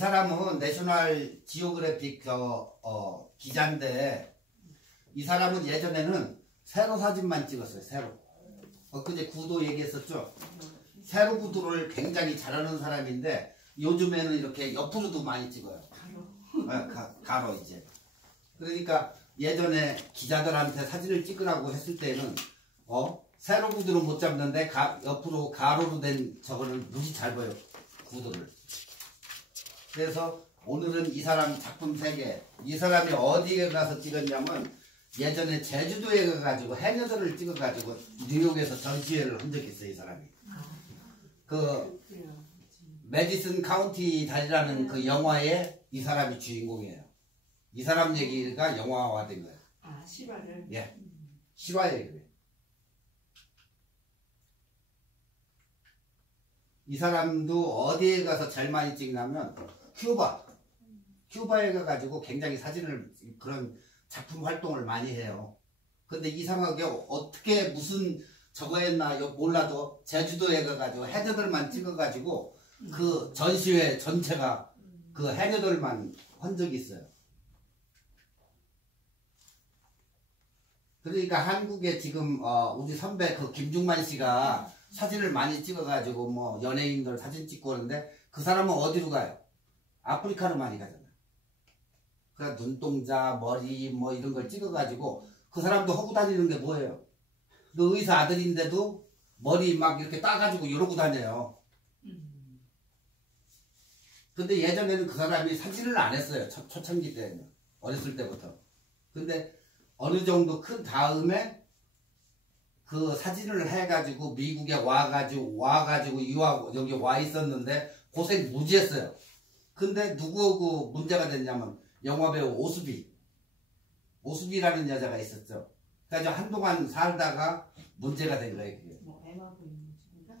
사람은 내셔널 지오그래픽 기자인데 이 사람은 예전에는 세로 사진만 찍었어요. 세로. 그제 구도 얘기했었죠. 세로 구도를 굉장히 잘하는 사람인데 요즘에는 이렇게 옆으로도 많이 찍어요. 가로 이제. 그러니까 예전에 기자들한테 사진을 찍으라고 했을 때는 세로 구도는 못 잡는데 옆으로 가로로 된 저거는 무지 잘 보여. 구도를. 그래서 오늘은 이 사람 작품 3개. 이 사람이 어디에 가서 찍었냐면 예전에 제주도에 가가지고 해녀들을 찍어가지고 뉴욕에서 전시회를 한 적이 있어요. 이 사람이. 그 메디슨 카운티 달이라는 그 영화에 이 사람이 주인공이에요. 이 사람 얘기가 영화화된 거예요. 아, 실화를? 예. 실화예요. 이 사람도 어디에 가서 제일 많이 찍냐면 큐바에 가가지고 굉장히 사진을 그런 작품 활동을 많이 해요. 근데 이상하게 어떻게 무슨 저거 했나 몰라도 제주도에 가가지고 해녀들만 찍어가지고 그 전시회 전체가 그 해녀들만 한 적이 있어요. 그러니까 한국에 지금 우리 선배 그 김중만 씨가 사진을 많이 찍어가지고 뭐 연예인들 사진 찍고 그러는데 그 사람은 어디로 가요? 아프리카로 많이 가잖아. 그러니까 눈동자, 머리 뭐 이런 걸 찍어가지고 그 사람도 하고 다니는 게 뭐예요? 그 의사 아들인데도 머리 막 이렇게 따가지고 이러고 다녀요. 근데 예전에는 그 사람이 사진을 안 했어요. 초창기 때는. 어렸을 때부터. 근데 어느 정도 큰 다음에 그 사진을 해가지고 미국에 와가지고 유학 여기 와 있었는데 고생 무지 했어요. 근데 누구하고 문제가 됐냐면 영화배우 오수비라는 여자가 있었죠. 그래서 한동안 살다가 문제가 된 거예요. 그게. 뭐 애마 보이는 친구가?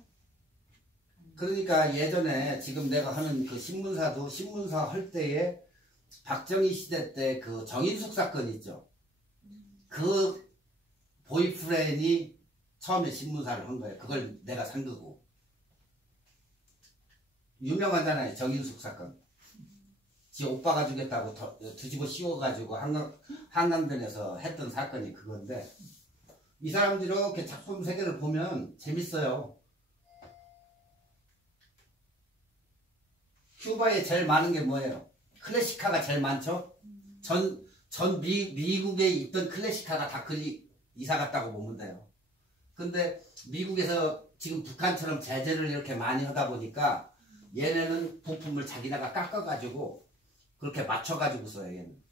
그러니까 예전에 지금 내가 하는 그 신문사 할 때에 박정희 시대 때 그 정인숙 사건 있죠. 그 보이프렌이 처음에 신문사를 한 거예요. 그걸 내가 산 거고. 유명하잖아요. 정인숙 사건. 지 오빠가 주겠다고 뒤집어 씌워가지고 한강변에서 했던 사건이 그건데 이 사람들이 이렇게 작품 세계를 보면 재밌어요. 큐바에 제일 많은 게 뭐예요? 클래식카가 제일 많죠? 미국에 있던 클래식카가 다 이사 갔다고 보면 돼요. 근데 미국에서 지금 북한처럼 제재를 이렇게 많이 하다 보니까 얘네는 부품을 자기네가 깎아가지고 그렇게 맞춰가지고 써요. 얘는.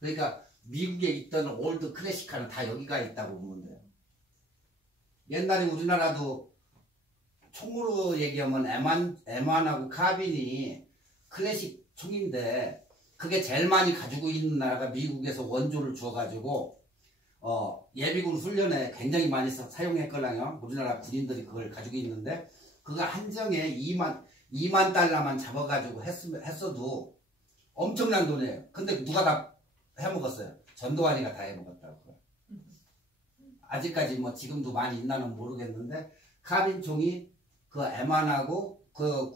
그러니까 미국에 있던 올드 클래식카는 다 여기가 있다고 보면 돼요. 옛날에 우리나라도 총으로 얘기하면 M1하고 카빈이 클래식 총인데 그게 제일 많이 가지고 있는 나라가 미국에서 원조를 주어가지고 예비군 훈련에 굉장히 많이 사용했거든요. 우리나라 군인들이 그걸 가지고 있는데 그거 한정에 2만 달러만 잡아가지고 했어도 엄청난 돈이에요. 근데 누가 다 해먹었어요. 전두환이가 다 해먹었다고. 아직까지 뭐 지금도 많이 있나는 모르겠는데 카빈 총이 그 M1하고 그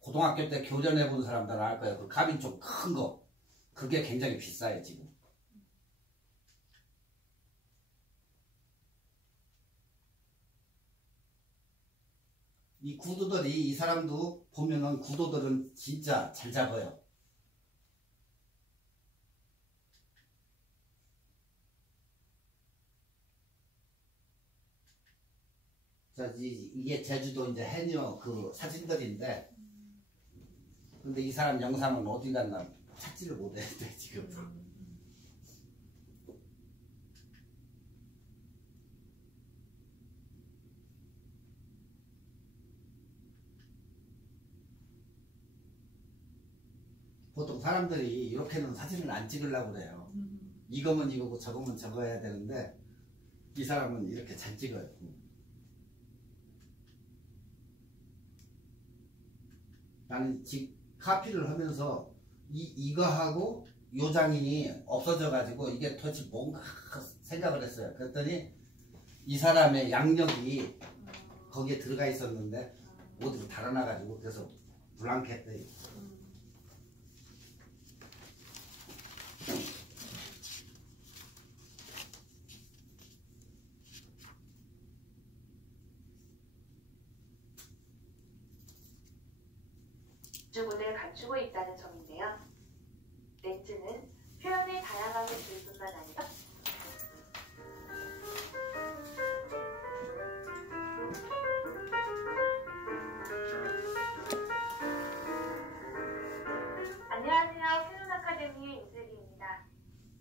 고등학교 때 교전해 본 사람들은 알 거예요. 그 카빈 총 큰 거. 그게 굉장히 비싸요 지금. 이 구도들이 이 사람도 보면은 구도들은 진짜 잘 잡아요. 자, 이게 제주도 이제 해녀 그 사진들인데 근데 이 사람 영상은 어디 갔나 찾지를 못했는데 지금. 보통 사람들이 이렇게는 사진을 안 찍으려고 그래요. 이거면 이거고 저거면 저거 해야 되는데 이 사람은 이렇게 잘 찍어요. 나는 카피를 하면서 이거하고 요 장이 없어져 가지고 이게 도대체 뭔가 생각을 했어요. 그랬더니 이 사람의 양력이 거기에 들어가 있었는데 어디로 달아나 가지고 그래서 블랑켓에 갖추고 있다는 점인데요. 렌즈는 표현의 다양함을 줄 뿐만 아니라 안녕하세요. 캐논 아카데미의 임슬기입니다.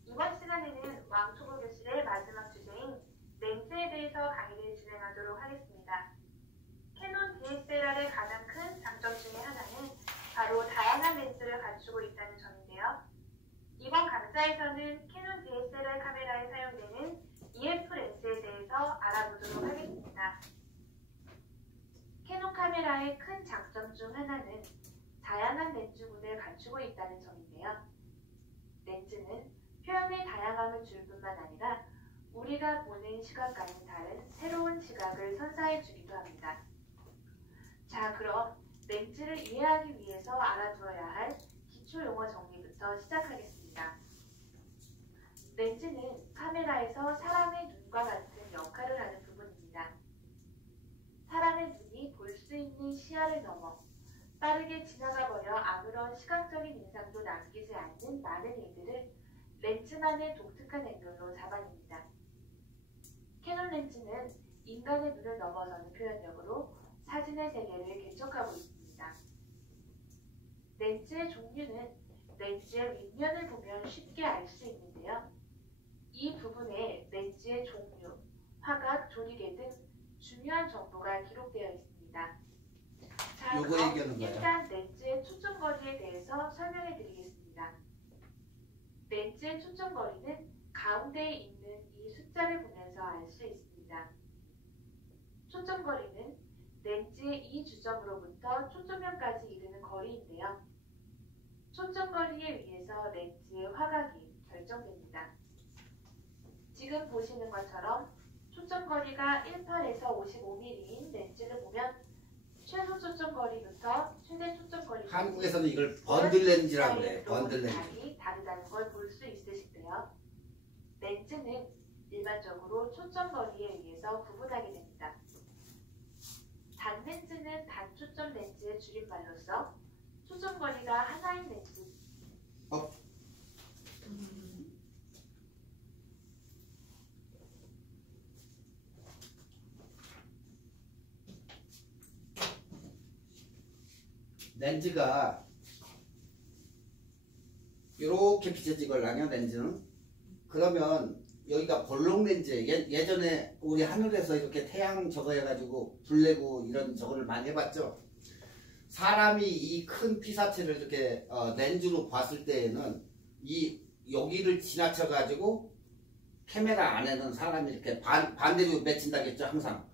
이번 시간에는 왕초보 교실의 마지막 주제인 렌즈에 대해서 강의를 진행하도록 하겠습니다. 캐논 DSLR의 가장 큰 장점 중에 하나는 바로 다양한 렌즈를 갖추고 있다는 점인데요. 이번 강좌에서는 캐논 DSLR 카메라에 사용되는 EF 렌즈에 대해서 알아보도록 하겠습니다. 캐논 카메라의 큰 장점 중 하나는 다양한 렌즈군을 갖추고 있다는 점인데요. 렌즈는 표현의 다양함을 줄 뿐만 아니라 우리가 보는 시각과는 다른 새로운 시각을 선사해 주기도 합니다. 자, 그럼 렌즈를 이해하기 위해서 알아두어야 할 기초용어 정리부터 시작하겠습니다. 렌즈는 카메라에서 사람의 눈과 같은 역할을 하는 부분입니다. 사람의 눈이 볼 수 있는 시야를 넘어 빠르게 지나가버려 아무런 시각적인 인상도 남기지 않는 많은 일들을 렌즈만의 독특한 앵글로 잡아냅니다. 캐논 렌즈는 인간의 눈을 넘어서는 표현력으로 사진의 세계를 개척하고 있습니다. 렌즈의 종류는 렌즈의 윗면을 보면 쉽게 알 수 있는데요. 이 부분에 렌즈의 종류, 화각, 조리개 등 중요한 정보가 기록되어 있습니다. 자, 그럼 일단 렌즈의 초점거리에 대해서 설명해 드리겠습니다. 렌즈의 초점거리는 가운데에 있는 이 숫자를 보면서 알 수 있습니다. 초점거리는 렌즈의 이 주점으로부터 초점면까지 이르는 거리인데요. 초점거리에 의해서 렌즈의 화각이 결정됩니다. 지금 보시는 것처럼 초점거리가 18에서 55mm인 렌즈를 보면 최소 초점거리부터 최대 초점거리 한국에서는 이걸 번들 렌즈라고 그래요. 번들 렌즈. 다르다는 걸 볼 수 있으신데요. 렌즈는 일반적으로 초점거리에 의해서 구분하게 됩니다. 단렌즈는 단초점 렌즈의 줄임말로서 초점거리가 하나인 렌즈. 렌즈가 이렇게 비춰지걸라냐 렌즈는 그러면 여기가 볼록 렌즈 예전에 우리 하늘에서 이렇게 태양 저거 해가지고 불 내고 이런 저거를 많이 해봤죠. 사람이 이 큰 피사체를 이렇게 렌즈로 봤을 때에는 이 여기를 지나쳐 가지고 카메라 안에는 사람이 이렇게 반대로 맺힌다겠죠. 항상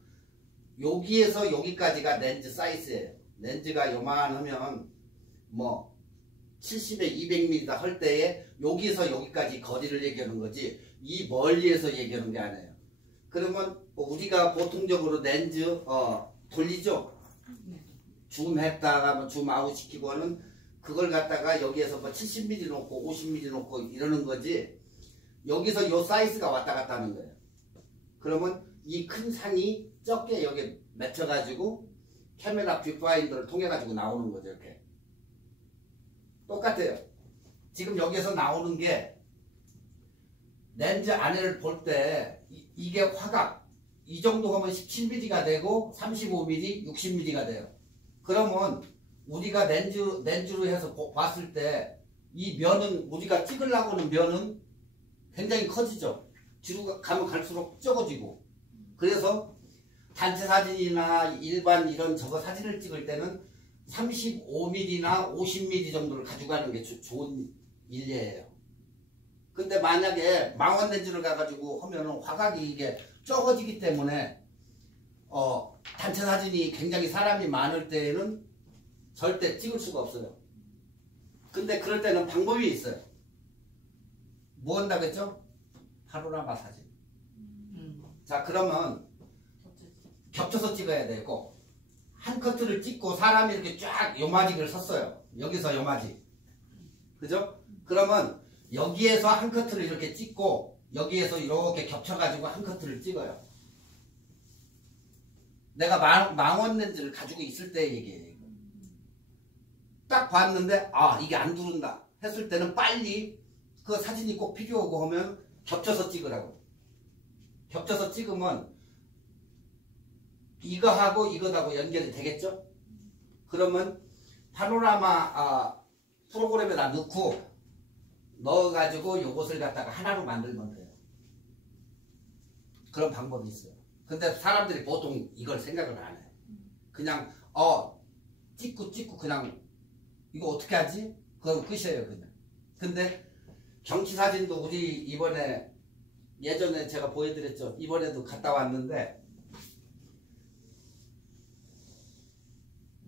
여기에서 여기까지가 렌즈 사이즈예요. 렌즈가 요만하면 뭐 70에 200mm 할 때에 여기서 여기까지 거리를 얘기하는 거지 이 멀리에서 얘기하는 게 아니에요. 그러면 우리가 보통적으로 렌즈 돌리죠. 줌했다가 뭐 줌아웃 시키고 하는 그걸 갖다가 여기에서 뭐 70mm 놓고 50mm 놓고 이러는 거지 여기서 요 사이즈가 왔다 갔다 하는 거예요. 그러면 이 큰 상이 적게 여기 맺혀가지고 카메라 뷰파인더를 통해 가지고 나오는 거죠. 이렇게 똑같아요. 지금 여기서 나오는 게 렌즈 안에를 볼 때 이게 화각 이 정도 하면 17mm가 되고 35mm, 60mm가 돼요. 그러면 우리가 렌즈로 해서 봤을 때 이 면은 우리가 찍으려고 하는 면은 굉장히 커지죠. 뒤로 가면 갈수록 적어지고 그래서 단체 사진이나 일반 이런 저거 사진을 찍을 때는 35mm나 50mm 정도를 가져가는 게 좋은 일이에요. 근데 만약에 망원 렌즈를 가가지고 하면은 화각이 이게 적어지기 때문에 단체 사진이 굉장히 사람이 많을 때에는 절대 찍을 수가 없어요. 근데 그럴 때는 방법이 있어요. 뭐 한다고 했죠? 파노라마 사진. 자, 그러면 겹쳐서 찍어야 되고 한 커트를 찍고 사람이 이렇게 쫙 요마직을 섰어요. 여기서 요마직. 그죠? 그러면 여기에서 한 커트를 이렇게 찍고 여기에서 이렇게 겹쳐가지고 한 커트를 찍어요. 내가 망원 렌즈를 가지고 있을 때 얘기해요. 딱 봤는데 아 이게 안 두른다 했을 때는 빨리 그 사진이 꼭 필요하고 하면 겹쳐서 찍으라고. 겹쳐서 찍으면 이거하고 이거하고 연결이 되겠죠? 그러면 파노라마 프로그램에다 넣어가지고 요것을 갖다가 하나로 만들면 돼요. 그런 방법이 있어요. 근데 사람들이 보통 이걸 생각을 안 해요. 그냥 찍고 그냥 이거 어떻게 하지? 그럼 끝이에요 그냥. 근데 경치 사진도 우리 이번에 예전에 제가 보여드렸죠. 이번에도 갔다 왔는데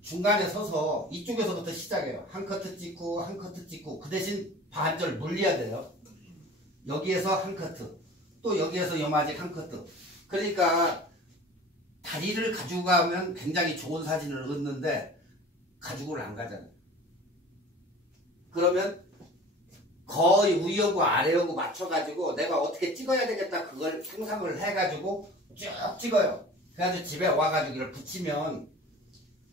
중간에 서서 이쪽에서부터 시작해요. 한 커트 찍고 한 커트 찍고 그 대신 반절 물려야 돼요. 여기에서 한 커트 또 여기에서 요마직 한 커트. 그러니까 다리를 가지고 가면 굉장히 좋은 사진을 얻는데 가지고를 안 가잖아요. 그러면 거의 위하고 아래하고 맞춰가지고 내가 어떻게 찍어야 되겠다 그걸 상상을 해가지고 쭉 찍어요. 그래가지고 집에 와가지고 이걸 붙이면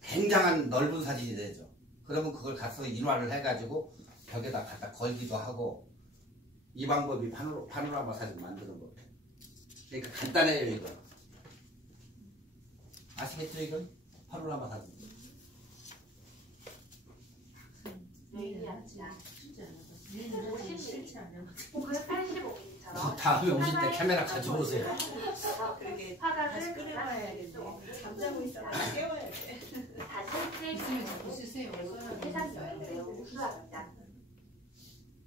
굉장한 넓은 사진이 되죠. 그러면 그걸 가서 인화를 해가지고 벽에다 갖다 걸기도 하고 이 방법이 파노라마 사진 만드는 거예요. 그러니까 간단해요 이거. 아시겠죠 이건? 파노라마 사진. 메인이었습니다. 실제 안 해봤어. 혹은 85mm처럼 다음에 오실 때 카메라 가져오세요. 그러게 다시 화각을 끓여봐야 변화시킬 수 되는데 없는 잠자고 있어. 깨워야 돼. 다시 있으세요. 해상도는 매우 우수합니다.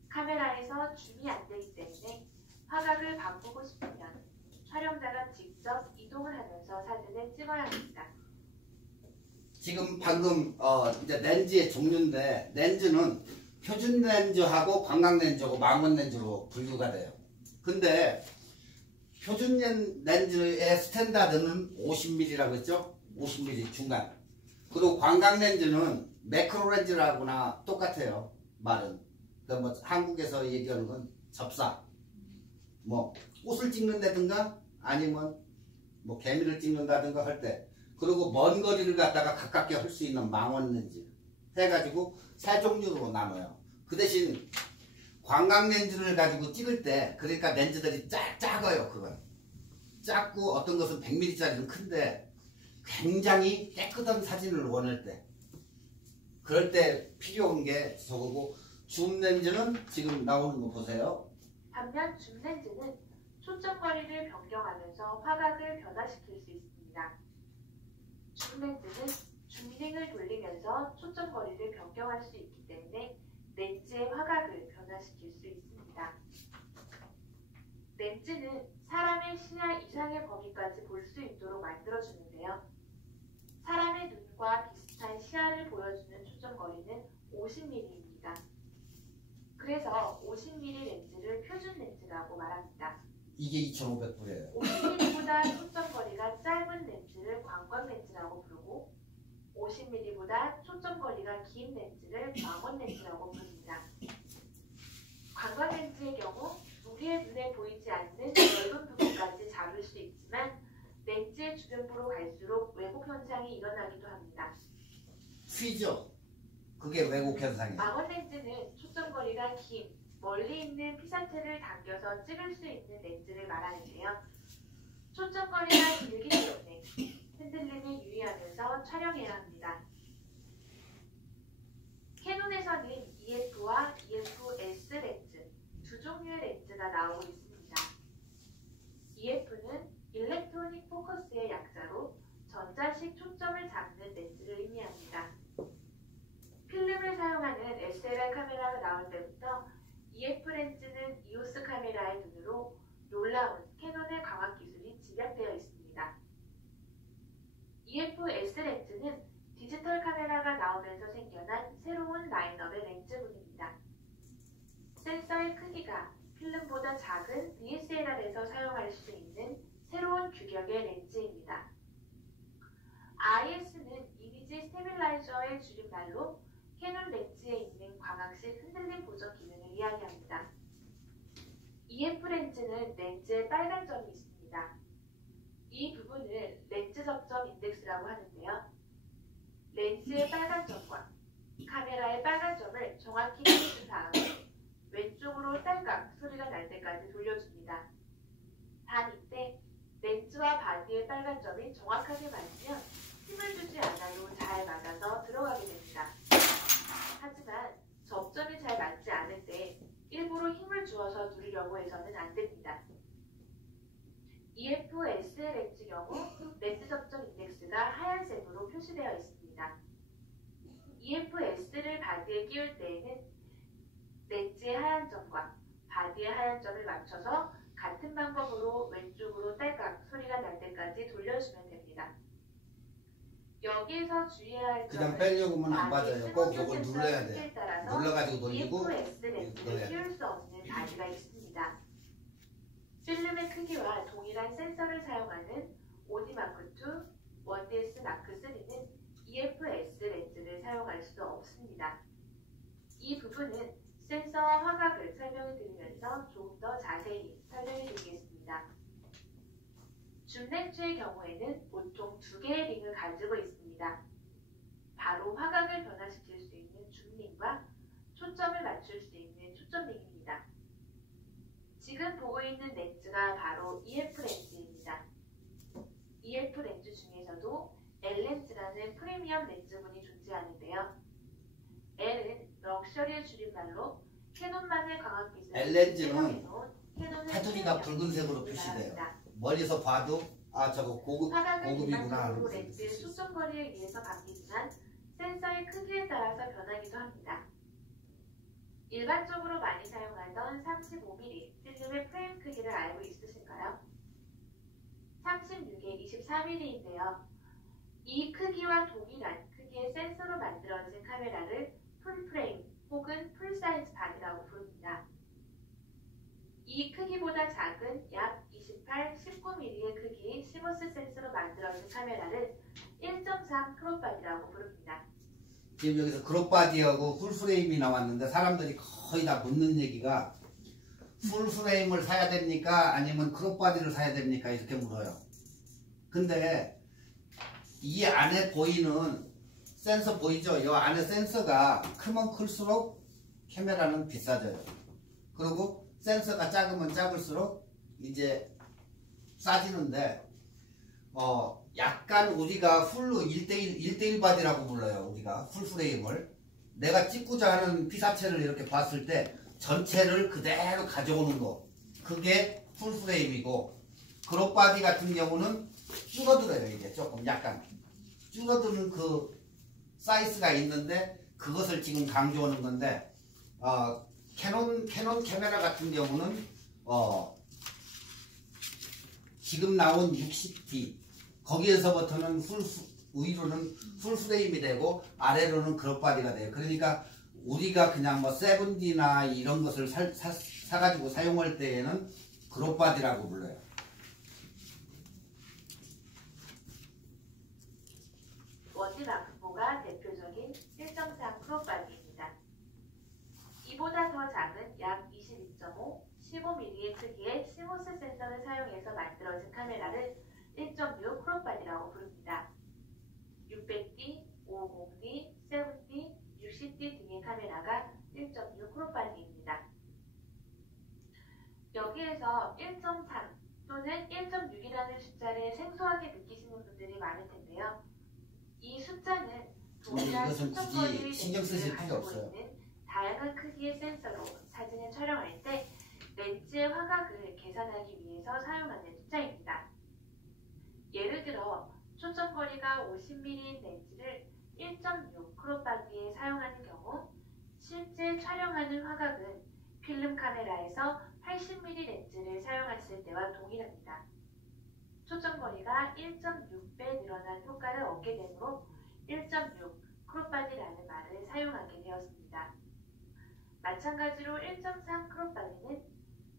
카메라에서 줌이 안 되기 때문에 화각을 바꾸고 싶으면 촬영자가 직접 이동을 하면서 사진을 찍어야 합니다. 지금 방금 이제 렌즈의 종류인데 렌즈는 표준 렌즈하고 광각 렌즈하고 망원 렌즈로 분류가 돼요. 근데 표준 렌즈의 스탠다드는 50mm라고 했죠? 50mm 중간. 그리고 광각 렌즈는 매크로 렌즈라고나 똑같아요. 말은. 그러니까 뭐 한국에서 얘기하는 건 접사. 뭐 꽃을 찍는다든가 아니면 뭐 개미를 찍는다든가 할 때. 그리고 먼 거리를 갖다가 가깝게 할 수 있는 망원 렌즈 해가지고 세 종류로 나눠요. 그 대신 광각 렌즈를 가지고 찍을 때 그러니까 렌즈들이 작아요. 그건 작고 어떤 것은 100mm짜리는 큰데 굉장히 깨끗한 사진을 원할 때 그럴 때 필요한 게 저거고 줌 렌즈는 지금 나오는 거 보세요. 반면 줌 렌즈는 초점거리를 변경하면서 화각을 변화시킬 수 있습니다. 줌 렌즈는 줌링을 돌리면서 초점거리를 변경할 수 있기 때문에 렌즈의 화각을 변화시킬 수 있습니다. 렌즈는 사람의 시야 이상의 범위까지 볼 수 있도록 만들어주는데요. 사람의 눈과 비슷한 시야를 보여주는 초점거리는 50mm입니다. 그래서 50mm 렌즈를 표준 렌즈라고 말합니다. 이게 2,500불이에요. 50mm보다 초점거리가 짧은 렌즈를 광각 렌즈라고 부르고 50mm보다 초점거리가 긴 렌즈를 망원 렌즈라고 부릅니다. 광각 렌즈의 경우 우리의 눈에 보이지 않는 넓은 부분까지 잡을 수 있지만 렌즈의 주변부로 갈수록 왜곡 현상이 일어나기도 합니다. 휘죠. 그게 왜곡 현상이에요. 망원 렌즈는 초점거리가 긴 멀리 있는 피사체를 당겨서 찍을 수 있는 렌즈를 말하는데요. 초점거리가 길기 때문에 흔들림에 유의하면서 촬영해야 합니다. 캐논에서는 EF와 EF-S 렌즈 두 종류의 렌즈가 나오고 있습니다. EF는 일렉트로닉 포커스의 약자로 전자식 초점을 잡는 렌즈를 의미합니다. 필름을 사용하는 SLR 카메라가 나올 때부터 EF 렌즈는 EOS 카메라의 눈으로 놀라운 캐논의 광학 기술이 집약되어 있습니다. EF-S 렌즈는 디지털 카메라가 나오면서 생겨난 새로운 라인업의 렌즈군입니다. 센서의 크기가 필름보다 작은 DSLR에서 사용할 수 있는 새로운 규격의 렌즈입니다. IS는 이미지 스테빌라이저의 줄임말로 캐논 렌즈에 있는 광학식 흔들림 보정 기능을 이야기합니다. EF 렌즈는 렌즈에 빨간 점이 있습니다. 이 부분을 렌즈 접점 인덱스라고 하는데요. 렌즈의 빨간 점과 카메라의 빨간 정확히 해준 다음에 왼쪽으로 딸깍 소리가 날 때까지 돌려줍니다. 단 이때 렌즈와 바디의 빨간 점이 정확하게 맞으면 힘을 주지 않아도 잘 맞아서 들어가게 됩니다. 하지만 접점이 잘 맞지 않을 때 일부러 힘을 주어서 누르려고 해서는 안 됩니다. EFS 렌즈 경우 렌즈 접점 인덱스가 하얀색으로 표시되어 있습니다. EFS를 바디에 끼울 때에는 렌즈의 하얀 점과 바디의 하얀 점을 맞춰서 같은 방법으로 왼쪽으로 딸깍 소리가 날 때까지 돌려주면 됩니다. 여기에서 주의해야 할 그냥 점은 빼려고 하면 안 맞아요. 꼭 바디 이걸 눌러야 돼. 따라서 눌러가지고 돌리고 EFS 렌즈를 끼울 수 없는 바디가 있습니다. 필름의 크기와 동일한 센서를 사용하는 오디마크2, 1DS 마크3는 EFS 렌즈를 사용할 수 없습니다. 이 부분은 센서와 화각을 설명해 드리면서 조금 더 자세히 설명해 드리겠습니다. 줌 렌즈의 경우에는 보통 두 개의 링을 가지고 있습니다. 바로 화각을 변화시킬 수 있는 줌링과 초점을 맞출 수 있는 초점링입니다. 지금 보고 있는 렌즈가 바로 EF 렌즈입니다. EF 렌즈 중에서도 L렌즈라는 프리미엄 렌즈군이 존재하는데요. L은 럭셔리의 줄임말로 캐논만의 광학 기술을 L렌즈는 캐논의 테두리가 붉은색으로 표시돼요. 멀리서 봐도 아 저거 고급이구나 하는 화각은 렌즈의 초점 거리에 의해서 바뀌지만 센서의 크기에 따라서 변하기도 합니다. 일반적으로 많이 사용하던 35mm 필름의 프레임 크기를 알고 있으신가요? 36에 24mm인데요. 이 크기와 동일한 크기의 센서로 만들어진 카메라를 풀프레임 혹은 풀사이즈 바디라고 부릅니다. 이 크기보다 작은 약 28, 19mm의 크기의 시모스 센서로 만들어진 카메라를 1.3 크롭바디라고 부릅니다. 지금 여기서 크롭바디하고 풀프레임이 나왔는데 사람들이 거의 다 묻는 얘기가 풀프레임을 사야 됩니까? 아니면 크롭바디를 사야 됩니까? 이렇게 물어요. 근데 이 안에 보이는 센서 보이죠? 이 안에 센서가 크면 클수록 카메라는 비싸져요. 그리고 센서가 작으면 작을수록 이제 싸지는데 약간 우리가 풀로 1대1 바디라고 불러요. 우리가 풀프레임을 내가 찍고자 하는 피사체를 이렇게 봤을 때 전체를 그대로 가져오는 거 그게 풀프레임이고 크롭바디 같은 경우는 줄어들어요. 이게 조금 약간 줄어드는 그 사이즈가 있는데 그것을 지금 강조하는 건데 캐논 카메라 같은 경우는 지금 나온 60D 거기에서부터는 위로는 풀프레임이 되고 아래로는 크롭바디가 돼요. 그러니까 우리가 그냥 뭐 7D나 이런 것을 사가지고 사용할 때에는 크롭바디라고 불러요. 워디마크보가 대표적인 1.3 크롭바디입니다. 이보다 더 작은 약 22.5, 15mm의 크기의 시모스 센서를 사용해서 만들어진 카메라를 1.6 크롭바디라고 부릅니다. 600D, 550D, 7D, 60D 등의 카메라가 1.6 크롭바디입니다. 여기에서 1.3 또는 1.6이라는 숫자를 생소하게 느끼시는 분들이 많을 텐데요. 이 숫자는 동일한 이것은 초점거리의 굳이 신경 쓰실 필요 없어요. 있는 다양한 크기의 센서로 사진을 촬영할 때 렌즈의 화각을 계산하기 위해서 사용하는 숫자입니다. 예를 들어 초점거리가 50mm인 렌즈를 1.6 크롭바디에 사용하는 경우 실제 촬영하는 화각은 필름 카메라에서 80mm 렌즈를 사용했을 때와 동일합니다. 초점거리가 1.6배 늘어난 효과를 얻게 되므로 1.6 크롭바디라는 말을 사용하게 되었습니다. 마찬가지로 1.3 크롭바디는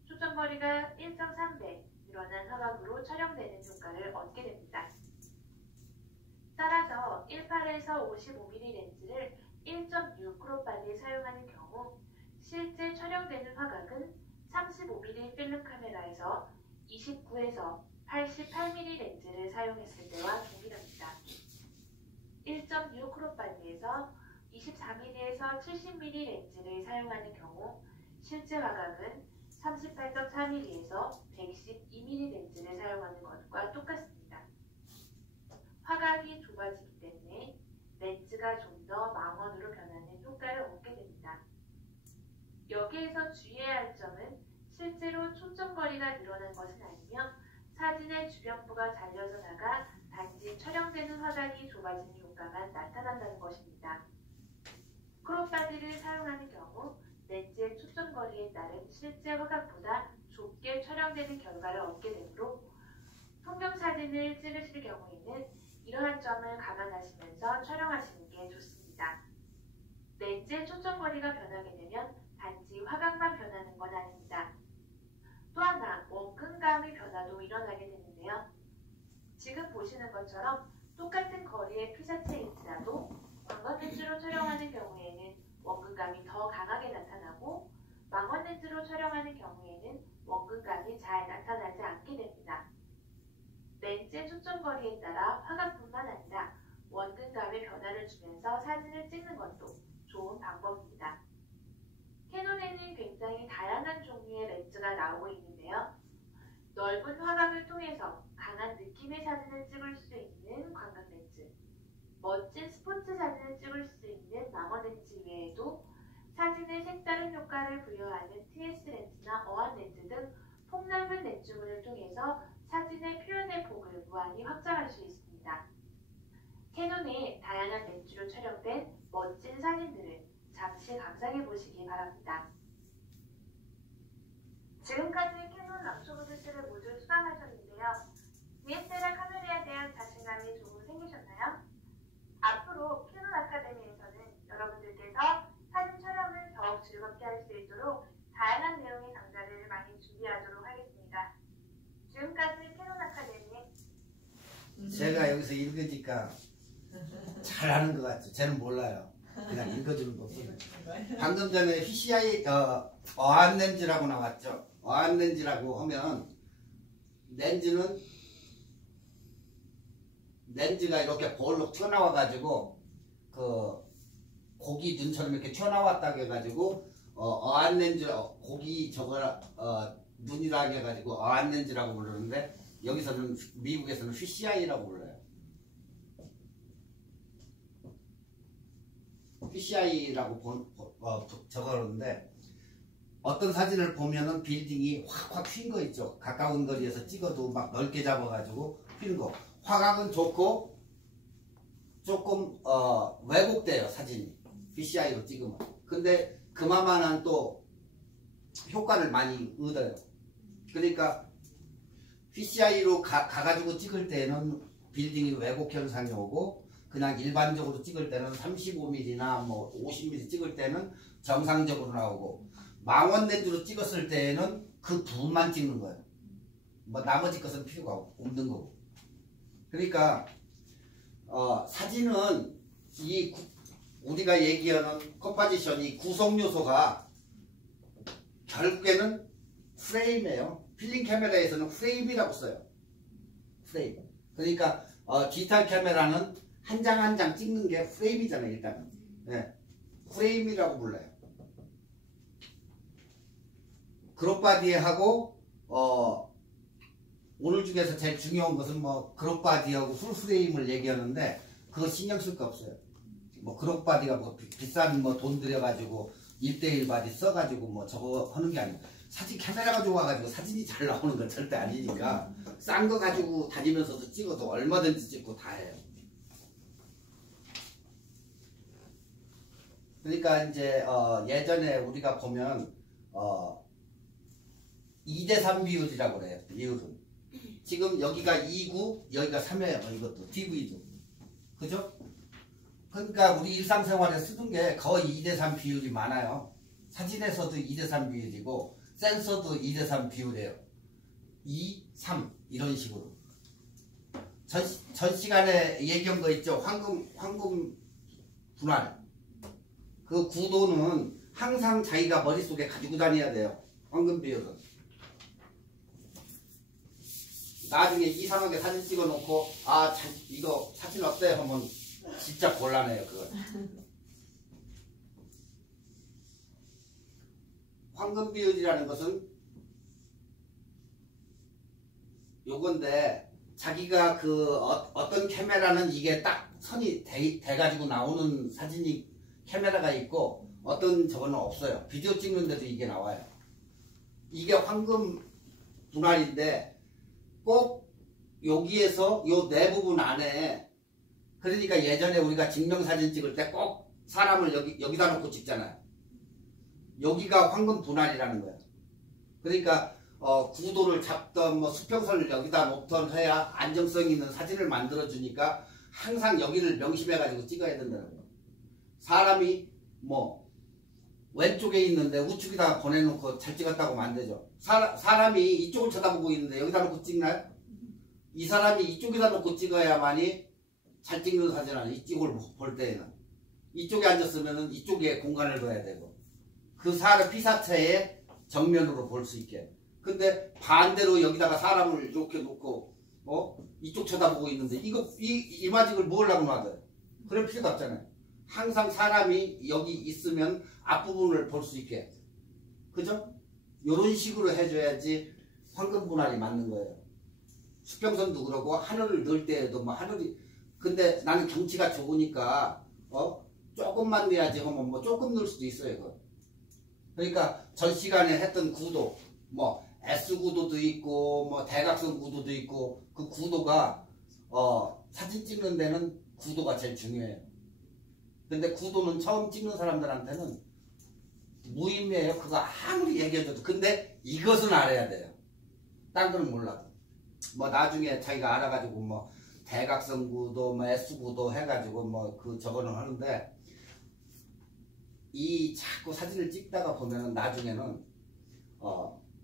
초점거리가 1.3배 늘어난 화각으로 촬영되는 효과를 얻게 됩니다. 따라서 18에서 55mm 렌즈를 1.6 크롭바디에 사용하는 경우 실제 촬영되는 화각은 35mm 필름 카메라에서 29에서 88mm 렌즈를 사용했을 때와 동일합니다. 1.6 크롭바디에서 24mm-에서 70mm 렌즈를 사용하는 경우 실제 화각은 38.4mm-에서 112mm 렌즈를 사용하는 것과 똑같습니다. 화각이 좁아지기 때문에 렌즈가 좀 더 망원으로 변하는 효과를 얻게 됩니다. 여기에서 주의해야 할 점은 실제로 초점거리가 늘어난 것은 아니며 사진의 주변부가 잘려서 나가 단지 촬영되는 화각이 좁아지는 효과만 나타난다는 것입니다. 크롭바디를 사용하는 경우 렌즈의 초점거리에 따른 실제 화각보다 좁게 촬영되는 결과를 얻게 되므로 풍경사진을 찍으실 경우에는 이러한 점을 감안하시면서 촬영하시는 게 좋습니다. 렌즈의 초점거리가 변하게 되면 단지 화각만 변하는 건 아닙니다. 또 하나 원근감의 변화도 일어나게 되는데요. 지금 보시는 것처럼 똑같은 거리의 피사체일지라도 광원 렌즈로 촬영하는 경우에는 원근감이 더 강하게 나타나고 망원 렌즈로 촬영하는 경우에는 원근감이 잘 나타나지 않게 됩니다. 렌즈의 초점거리에 따라 화각뿐만 아니라 원근감의 변화를 주면서 사진을 찍는 것도 좋은 방법입니다. 캐논에는 굉장히 다양한 종류의 렌즈가 나오고 있는데요. 넓은 화각을 통해서 강한 느낌의 사진을 찍을 수 있는 광각 렌즈, 멋진 스포츠 사진을 찍을 수 있는 망원 렌즈 외에도 사진에 색다른 효과를 부여하는 TS 렌즈나 어안 렌즈 등 폭넓은 렌즈군을 통해서 사진의 표현의 폭을 무한히 확장할 수 있습니다. 캐논의 다양한 렌즈로 촬영된 멋진 사진들을 잠시 감상해 보시기 바랍니다. 지금까지 캐논 랑초보드스를 모두 수강하셨는데요. DSLR 카메라에 대한 자신감이 조금 생기셨나요? 앞으로 캐논 아카데미에서는 여러분들께서 사진 촬영을 더욱 즐겁게 할 수 있도록 다양한 내용의 강좌를 많이 준비하도록 하겠습니다. 지금까지 캐논 아카데미 제가 여기서 읽으니까 잘하는 것 같죠. 쟤는 몰라요. 그냥 읽어주는 거고. 방금 전에 PCI 어안 렌즈라고 나왔죠. 어안 렌즈라고 하면 렌즈가 이렇게 볼록 튀어나와 가지고 그 고기 눈처럼 이렇게 튀어나왔다고 해가지고 어안 렌즈 고기 저거 눈이라고 해가지고 어안 렌즈라고 부르는데 여기서는 미국에서는 PCI라고 불러요. PCI라고 적어놓는데 어떤 사진을 보면은 빌딩이 확확 휜 거 있죠. 가까운 거리에서 찍어도 막 넓게 잡아가지고 휜 거. 화각은 좋고 조금 왜곡돼요 사진이. PCI로 찍으면. 근데 그만한 또 효과를 많이 얻어요. 그러니까 PCI로 가가지고 찍을 때는 빌딩이 왜곡 현상이 오고 그냥 일반적으로 찍을 때는 35mm나 뭐 50mm 찍을 때는 정상적으로 나오고 망원 렌즈로 찍었을 때에는 그 부분만 찍는 거예요. 뭐 나머지 것은 필요가 없는 거고. 그러니까 사진은 우리가 얘기하는 컴포지션이 구성 요소가 결국에는 프레임이에요. 필름 카메라에서는 프레임이라고 써요. 프레임. 그러니까 디지털 카메라는 한 장 한 장 찍는 게 프레임이잖아요. 일단은. 네. 프레임이라고 불러요. 그룹바디하고 오늘 중에서 제일 중요한 것은 뭐 그룹바디하고 풀프레임을 얘기하는데 그거 신경 쓸 거 없어요. 뭐 그룹바디가 뭐 비싼 뭐 돈 들여가지고 1:1 바디 써가지고 뭐 저거 하는 게 아니고 사진 카메라가 좋아가지고 사진이 잘 나오는 건 절대 아니니까 싼 거 가지고 다니면서도 찍어도 얼마든지 찍고 다 해요. 그러니까 이제 예전에 우리가 보면 2:3 비율이라고 그래요. 비율은. 지금 여기가 2:9, 여기가 3이에요. 이것도 DV도. 그죠? 그러니까 우리 일상생활에 쓰는 게 거의 2:3 비율이 많아요. 사진에서도 2:3 비율이고 센서도 2:3 비율이에요. 2, 3 이런 식으로. 전 시간에 얘기한 거 있죠. 황금 분할. 그 구도는 항상 자기가 머릿속에 가지고 다녀야 돼요. 황금 비율은. 나중에 이상하게 사진 찍어놓고 이거 사진 어때? 하면 진짜 곤란해요. 그거. 황금 비율이라는 것은 요건데 자기가 그 어떤 카메라는 이게 딱 선이 돼가지고 나오는 사진이 카메라가 있고 어떤 저거는 없어요. 비디오 찍는데도 이게 나와요. 이게 황금 분할인데 꼭 여기에서 요 내 부분 안에 그러니까 예전에 우리가 증명사진 찍을 때 꼭 사람을 여기다 놓고 찍잖아요. 여기가 황금 분할이라는 거예요. 그러니까 구도를 잡던 뭐 수평선을 여기다 놓던 해야 안정성 있는 사진을 만들어 주니까 항상 여기를 명심해 가지고 찍어야 된다는 거예요. 사람이 뭐 왼쪽에 있는데 우측에다가 보내놓고 잘 찍었다고 하면 안 되죠. 사람이 이쪽을 쳐다보고 있는데 여기다 놓고 찍나요? 이 사람이 이쪽에다 놓고 찍어야만이 잘 찍는 사진은 이쪽을 볼 때에는 이쪽에 앉았으면 이쪽에 공간을 둬야 되고 그 사람 피사체의 정면으로 볼 수 있게. 근데 반대로 여기다가 사람을 이렇게 놓고 이쪽 쳐다보고 있는데 이 마직을 뭘 하고 놔둬요? 그럴 필요가 없잖아요. 항상 사람이 여기 있으면 앞부분을 볼 수 있게. 그죠? 요런 식으로 해줘야지 황금 분할이 맞는 거예요. 수평선도 그러고 하늘을 넣을 때에도 뭐 하늘이 근데 나는 경치가 좋으니까 조금만 내야지 하면 뭐 조금 넣을 수도 있어요. 그거. 그러니까 전 시간에 했던 구도 뭐 S 구도도 있고 뭐 대각선 구도도 있고 그 구도가 사진 찍는 데는 구도가 제일 중요해요. 근데 구도는 처음 찍는 사람들한테는 무의미해요. 그거 아무리 얘기해줘도. 근데 이것은 알아야 돼요. 딴 거는 몰라도. 뭐 나중에 자기가 알아가지고 뭐 대각선 구도 뭐 S 구도 해가지고 뭐 그 저거는 하는데 이 자꾸 사진을 찍다가 보면은 나중에는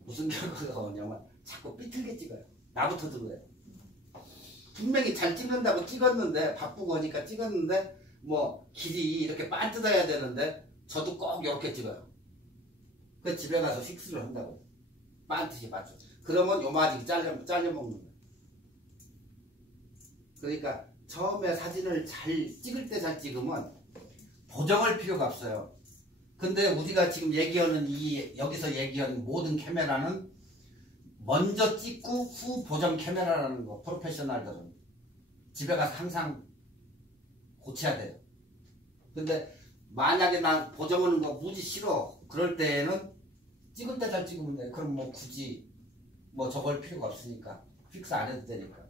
무슨 결과가 오냐면 자꾸 삐뚤게 찍어요. 나부터도 그래요. 분명히 잘 찍는다고 찍었는데 바쁘고 하니까 찍었는데 뭐 길이 이렇게 반뜯어야 되는데 저도 꼭 이렇게 찍어요. 그 집에 가서 픽스를 한다고. 반듯이 맞춰. 그러면 요마지기 잘려 먹는 거예요. 그러니까 처음에 사진을 잘 찍을 때 잘 찍으면 보정할 필요가 없어요. 근데 우리가 지금 얘기하는 여기서 얘기하는 모든 카메라는 먼저 찍고 후 보정 카메라라는 거. 프로페셔널들은 집에 가서 항상 고쳐야 돼요. 근데 만약에 난 보정하는 거 무지 싫어. 그럴 때에는 찍을 때 잘 찍으면 돼. 그럼 뭐 굳이 뭐 저걸 필요가 없으니까 픽스 안 해도 되니까.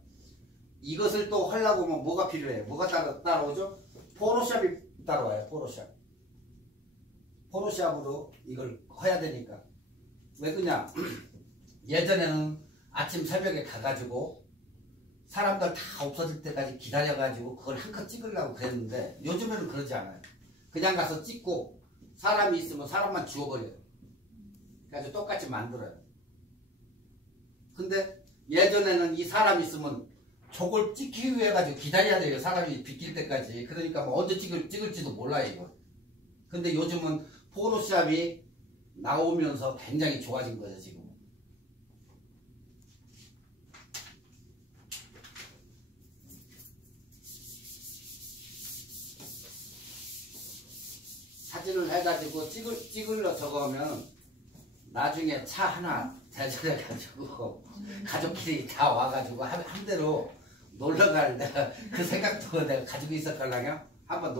이것을 또 하려고 하면 뭐가 필요해? 뭐가 따라오죠? 포토샵이 따라와요. 포토샵으로 이걸 해야 되니까. 왜 그러냐? 예전에는 아침 새벽에 가가지고 사람들 다 없어질 때까지 기다려가지고 그걸 한컷 찍으려고 그랬는데 요즘에는 그러지 않아요. 그냥 가서 찍고 사람이 있으면 사람만 지워버려요. 그래서 똑같이 만들어요. 근데 예전에는 이 사람이 있으면 저걸 찍기 위해 가지고 기다려야 돼요. 사람이 비낄 때까지. 그러니까 뭐 언제 찍을지도 몰라요. 이거. 근데 요즘은 포토샵이 나오면서 굉장히 좋아진 거죠. 지금. 사진을 해가지고 찍으려 저거 하면 나중에 차 하나 대절해가지고 가족끼리 다 와가지고 한 대로 놀러갈 내가 그 생각도 내가 가지고 있었걸랑요. 한번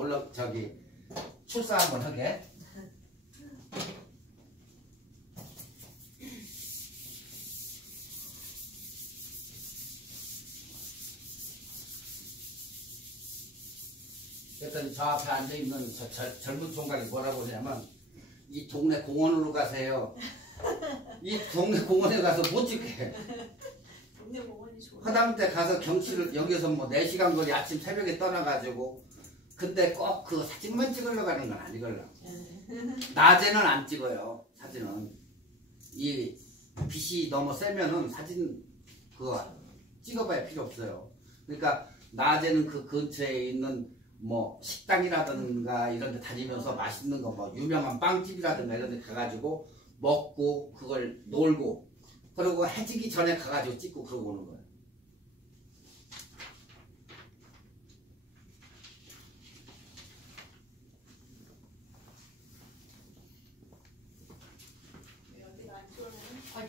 출사 한번 하게. 그랬더니 저 앞에 앉아있는 젊은 총각이 뭐라고 하냐면 이 동네 공원으로 가세요. 이 동네 공원에 가서 못 찍게. 동네 공원이 좋아. 화담때 가서 경치를 여기서 뭐 4시간 거리 아침 새벽에 떠나가지고 근데 꼭 그 사진만 찍으려고 하는 건 아니걸라. 낮에는 안 찍어요. 사진은. 이 빛이 너무 세면은 사진 그거 찍어봐야 필요 없어요. 그러니까 낮에는 그 근처에 있는 뭐 식당이라든가 이런 데 다니면서 맛있는 거 뭐 유명한 빵집이라든가 이런 데 가가지고 먹고 그걸 놀고 그리고 해지기 전에 가가지고 찍고 그러고 오는 거예요.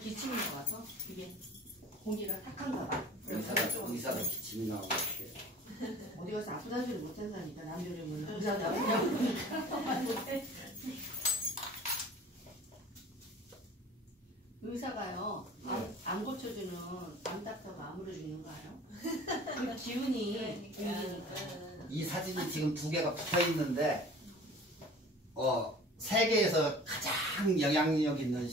기침이 나와서 이게 공기가 탁한가 봐. 의사가 기침이 나오고 이렇게. 어디 가서 아프다는 소리 못 한다니까 남들이면 의사도 아프냐고 못해. 의사가요 안 고쳐주는 암 닥터가 암으로 죽는 거 알아요? 그 기운이 옮기니까. 이 사진이 지금 두 개가 붙어 있는데 세계에서 가장 영향력 있는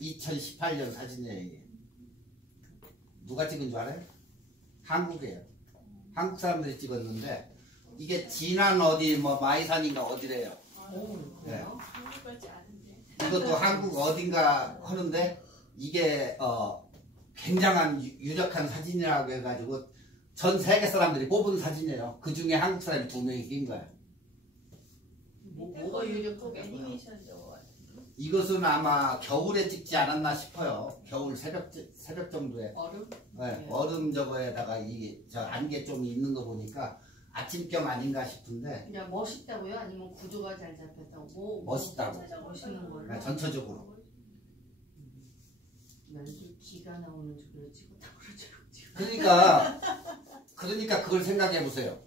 2018년 사진이에요. 이게. 누가 찍은 줄 알아요? 한국이에요. 한국 사람들이 찍었는데 이게 진안 어디 뭐 마이산인가 어디래요. 오, 그래요? 한국 같지 않은데. 이것도 한국 어딘가 하는데 이게 굉장한 유력한 사진이라고 해가지고 전 세계 사람들이 뽑은 사진이에요. 그 중에 한국 사람이 2명이 낀 거예요. 뭐가 유력하게 애니메이션 저거. 이것은 아마 겨울에 찍지 않았나 싶어요. 겨울 새벽 정도에. 얼음? 네, 얼음 저거에다가 저 안개 좀 있는 거 보니까 아침경 아닌가 싶은데. 그냥 멋있다고요? 아니면 구도가 잘 잡혔다고? 멋있다고. 멋있는 걸로? 네, 전체적으로. 난또 기가 나오는 저걸 찍었다고 그러죠. 그러니까 그걸 생각해 보세요.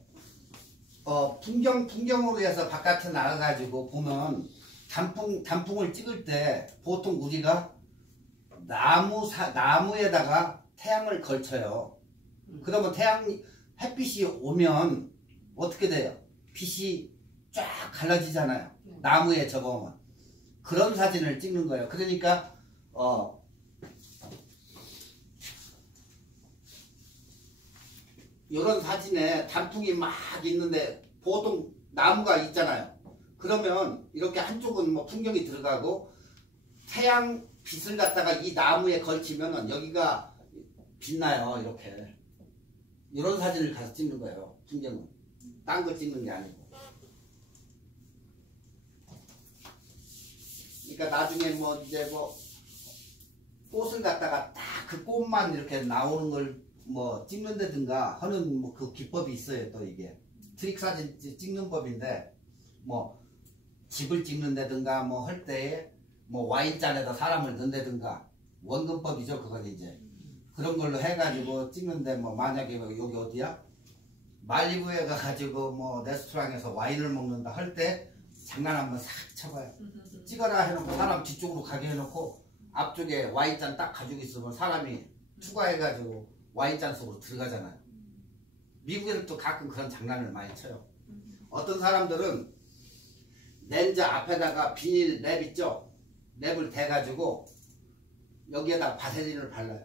풍경으로 해서 바깥에 나가가지고 보면 단풍을 찍을 때 보통 우리가 나무에다가 태양을 걸쳐요. 그러면 햇빛이 오면 어떻게 돼요? 빛이 쫙 갈라지잖아요. 나무에 저거면. 그런 사진을 찍는 거예요. 그러니까 이런 사진에 단풍이 막 있는데 보통 나무가 있잖아요. 그러면 이렇게 한쪽은 뭐 풍경이 들어가고 태양 빛을 갖다가 이 나무에 걸치면은 여기가 빛나요. 이렇게. 이런 사진을 가서 찍는 거예요. 풍경은. 딴 거 찍는 게 아니고. 그러니까 나중에 꽃을 갖다가 딱 그 꽃만 이렇게 나오는 걸 찍는다든가 하는 그 기법이 있어요. 또 이게 트릭 사진 찍는 법인데 집을 찍는다든가 할 때에 와인잔에다 사람을 넣는다든가 원근법이죠. 그건 이제 그런 걸로 해가지고 찍는데 만약에 여기 어디야? 말리부에 가가지고 레스토랑에서 와인을 먹는다 할 때 장난 한번 싹 쳐봐요. 찍어라 해놓고 사람 뒤쪽으로 가게 해놓고 앞쪽에 와인잔 딱 가지고 있으면 사람이 추가해가지고 와인잔 속으로 들어가잖아요. 미국에는 또 가끔 그런 장난을 많이 쳐요. 어떤 사람들은 렌즈 앞에다가 비닐 랩 있죠? 랩을 대가지고 여기에다 바세린을 발라요.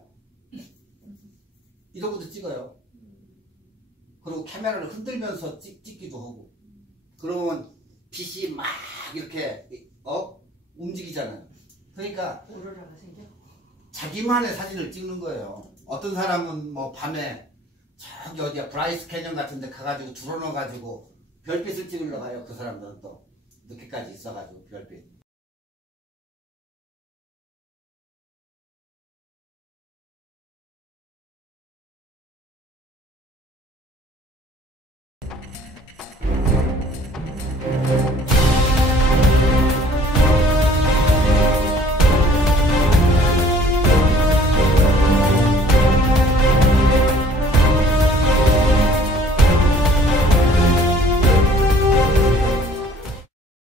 이러고도 찍어요. 그리고 카메라를 흔들면서 찍기도 하고. 그러면 빛이 막 이렇게 움직이잖아요. 그러니까 오로라가 생겨? 자기만의 사진을 찍는 거예요. 어떤 사람은 밤에 저기 어디야 브라이스 캐년 같은 데 가가지고 들어넣어가지고 별빛을 찍으러 가요. 그 사람들은 또 늦게까지 있어가지고 별빛.